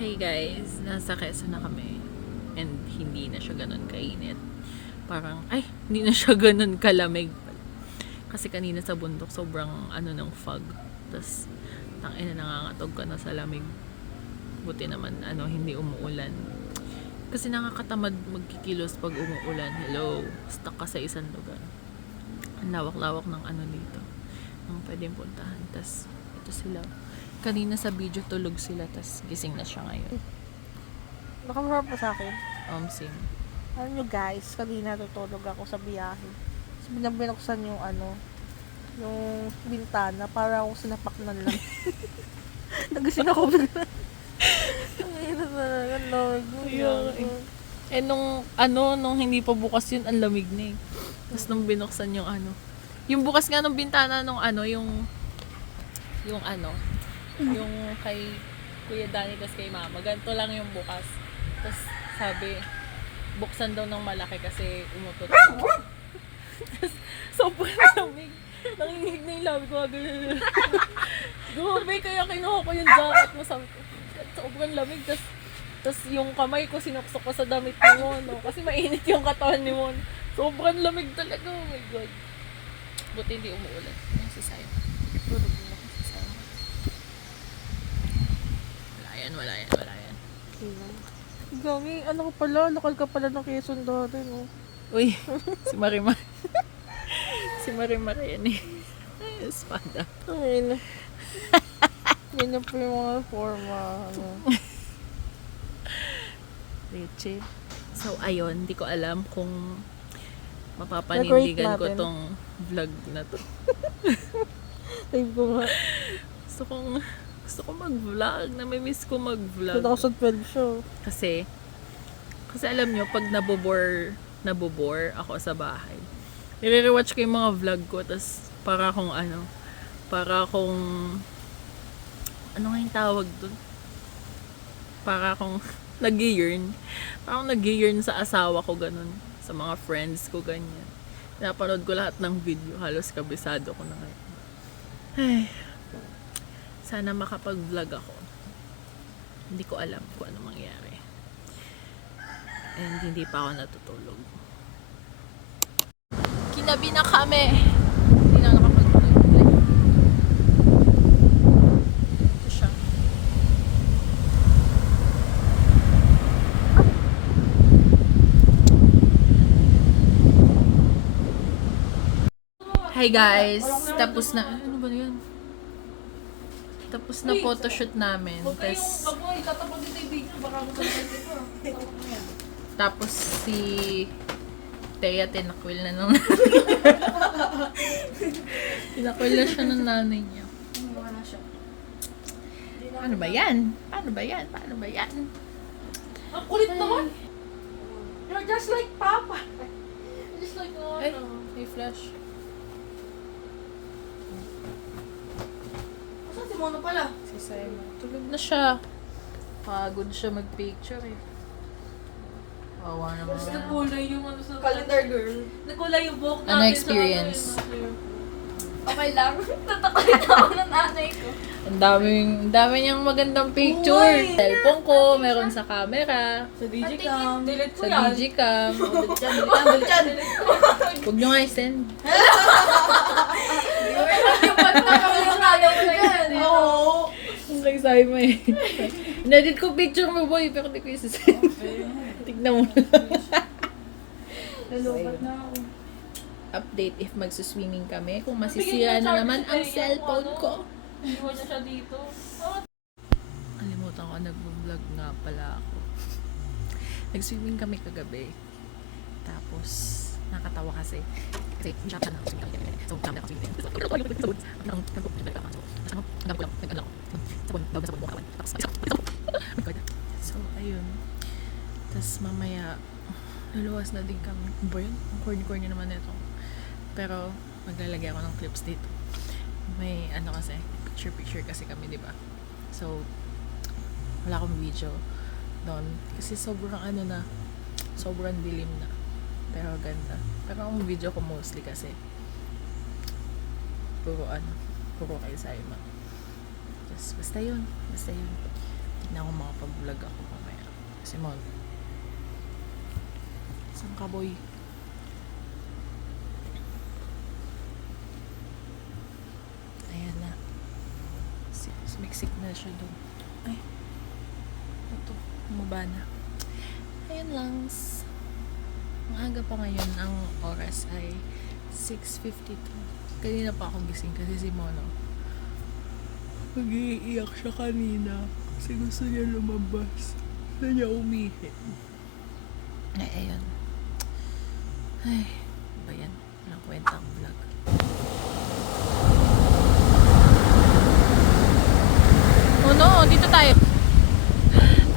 Hey guys, nasa Quezon na kami and hindi na siya ganun kainit. Parang, ay, hindi na siya ganun kalamig. Kasi kanina sa bundok, sobrang ng fog. Tapos, tangina nangangatog ka na sa lamig. Buti naman, hindi umuulan. Kasi nakakatamad magkikilos pag umuulan. Hello, stuck ka sa isang lugar. Ang lawak-lawak ng dito. Ang pwedeng puntahan. Tapos, ito sila. Kanina sa video tulog sila, tas gising na siya ngayon. Nakamura po sa akin. Same. Alam nyo guys, kanina tutulog ako sa biyahe. So, binuksan yung yung bintana para ako sinapaknan lang. Nagising ako bigla. Ang ina talaga, Lord. Eh nung hindi pa bukas yun, ang lamig na eh. Tapos nung binuksan yung yung bukas nga ng bintana nung yung kay Kuya Danny tas kay Mama, ganito lang yung bukas. Tapos sabi, buksan daw ng malaki kasi umutot. Tapos sobrang lamig. Nanginginig na yung labi ko. Grabe, kaya kinuha ko yung jacket mo. Sabi ko, sobrang lamig. Tapos yung kamay ko sinuksok ko sa damit ni Mon. No? Kasi mainit yung katawan ni Mon. Sobrang lamig talaga. Oh my God. Buti hindi umuulan. Yung si Simon. Tulog na ako si Simon. Wala yan. Gami, ko pala, lokal ka pala ng Quezon dati, no? Uy, si Marimar. Si Marimar yan eh. Ay, espada. Ay, yan na po yung mga forma, Leche. So, ayun, di ko alam kung mapapanindigan ko tong vlog na to. Live ko nga. Gusto ko mag-vlog. Namimiss ko mag-vlog. 2012 show. Kasi alam nyo, pag nabobore ako sa bahay, nire-rewatch ko yung mga vlog ko, tas para akong ano nga yung tawag dun? Para akong nag-yearn sa asawa ko, ganun. Sa mga friends ko, ganyan. Napanood ko lahat ng video. Halos kabisado ko na ngayon. Ay, sana makapag-vlog ako. Hindi ko alam kung ano mangyari. And hindi pa ako natutulog. Kinabi na kami. Hindi na nakapag-vlog. Ito siya. Hi guys, tapos na, ano ba yan? Tapos na photoshoot namin. Tapos si Thea tinakwil na ng tinakwil na siya ng nanay niya. Paano ba yan? Ang kulit naman! You're just like Papa! Just like, Ay, may flash. Saan si Mono pala? Si Simon. Tulog na siya. Pagod siya mag-picture eh. Wawa naman. Tapos nakulay yung sa calendar girl. Nakulay yung buhok natin. Ano experience? Okay lang. Tatakulit ako ng nanay ko. Ang dami niyang magandang picture. Uy! Cellphone ko, meron sa camera, Sa Digicam. Delete ko sa yan. Digicam. Delete. Huwag niyo nga i-send. Yung pagkakakulong ko dyan. Oo. Ang nagsabi mo eh. Inedit ko picture mo boy, pero di ko i-send. Tignan mo. Nalubat na ako. Update if magsuswimming kami. Kung masisira na naman ang cellphone ko. Iwan niya siya dito. Kalimutan ko, nag-vlog nga pala ako. Nag-swimming kami kagabi. Tapos, nakatawa kasi. Kasi, hindi siya na ako swimming. So, kami na ako swimming. So, ayun. Tapos, mamaya, luluwas na din kami. Ano ba yun? Ang corny-corny naman ito. Pero, maglalagay ako ng clips dito. May, kasi, picture kasi kami, di ba? So, wala akong video doon. Kasi sobrang sobrang dilim na. Pero ganda. Pero ang video ko mostly kasi, puro kay Simon. Basta yun. Tignan ko makapag vlog ako mamaya. Simon. Saan ka, boy? Ayan na. Sumiksik na siya doon. Ay. Ito. Bumaba na. Ayan lang. Ang aga pa ngayon. Ang oras ay 6:52. Kanina pa ako gising kasi si Mono. Nag-iiyak siya kanina. Kasi gusto niya lumabas. Gusto niya umihi. Ay, ayun. Ay, ba yan? Walang kwenta ang vlog. Oh no, dito tayo.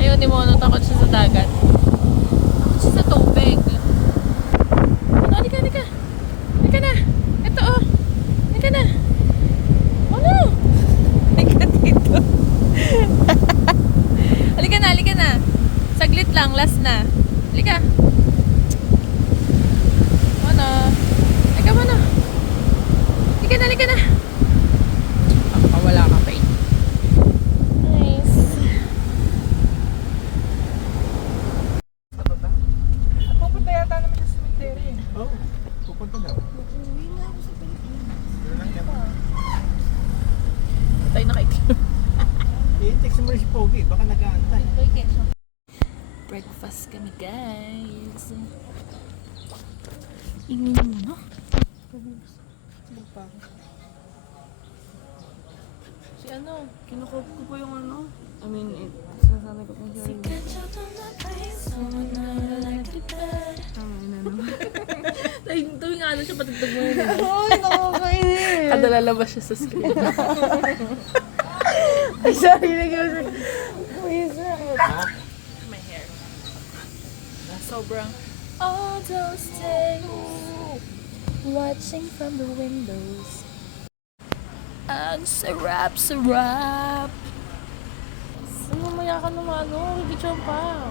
Ayaw ni Mono, takot siya sa dagat. Takot siya sa tubig. Ano, halika, halika. Halika na. Ito oh. Halika na. Ano? Halika dito. Halika na, halika na. Saglit lang, last na. Halika. Ano? Halika mo na. Halika na, halika na. Wala ka pa eh. Nice. Pupunta yata naman sa cemetery. Oo, pupunta daw. Uwi na ako sa Pilipinas. Pero lang yan. Tayo nakaiklog. I-text mo rin si Pogi, baka nag-aantay. Breakfast kami, guys. Ingin mo, no? Si ano? Kinukop ko po yung ano. I mean, sinasabi ko po siya. Ay, tuwing ano siya, patugtog mo yun. Ay, nakakainis. Kada lalabas siya sa screen. Ay, sorry. Nag-iusap. My hair. Sobrang all those days watching from the windows. Ang sarap. Mamaya ka naman, ano? Bibidyon pa.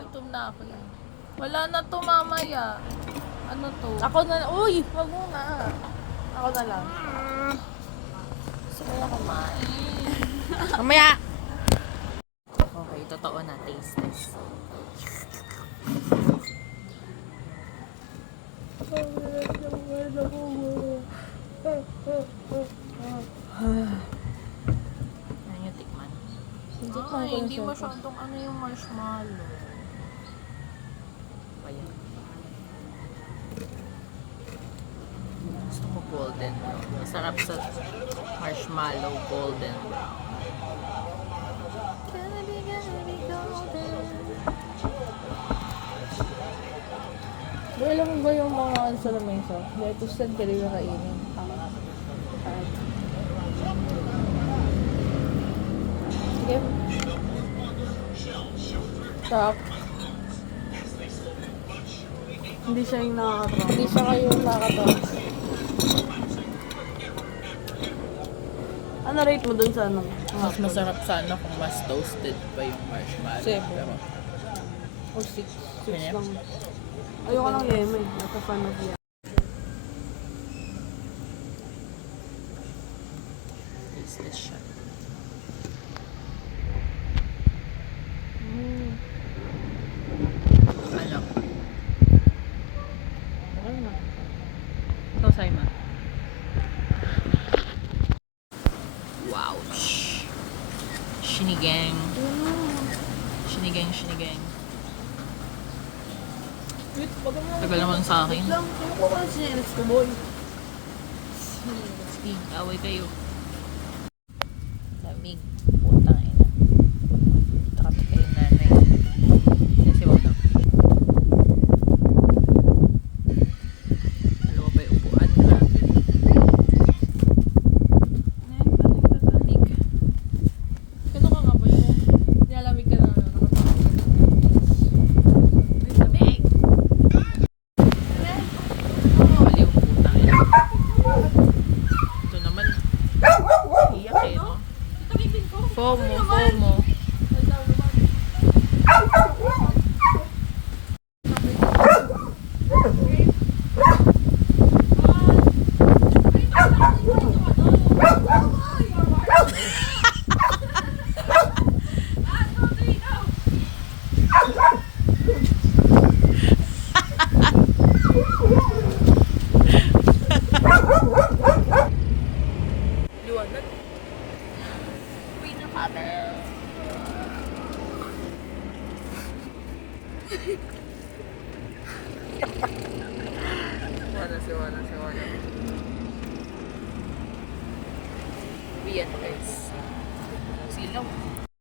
Gutom na ako yun. Wala na to mamaya. Ano to? Ako na, uy! Wag mo na. Ako na lang. Gusto ko na kumain. Mamaya! Okay, totoo na. Taste test. Ano yung tikman? Ay, hindi masyadong ano yung marshmallow. Ayan. Gusto mo golden brown. Masarap sa marshmallow golden brown. Gonna be golden. Boy, alam mo ba yung mga ano sa lamesa? Lettuce ka rin nakainin. Sige. Stop. Hindi siya yung nakakatawa. Hindi siya kayo nakakatawa. Ano rate mo dun sa ano? Mas masarap sana kung mas toasted pa yung marshmallow. Seven. Pero, O 6. 6 Kanya? lang. Ayoko ng yeme. Nasa fan of yan. taste test siya. Ano? Okay na. Ito, Simon. Wow. Sinigang. Sinigang. Wait, pag mo. Tagal naman sa akin. Lang, kinukuha ko ng sinelas ko, boy. Sige, away kayo. Lamig. Putang ina. Takot kayo nanay. Kasi wala. Dalawa pa yung upuan. Grabe. Lamig. Kano ka nga ba yung nilalamig ka na nakatawag ka na? Lamig. Mali yung putang ina. Ito naman. Iyak eh, no? FOMO. Wala. Yan guys.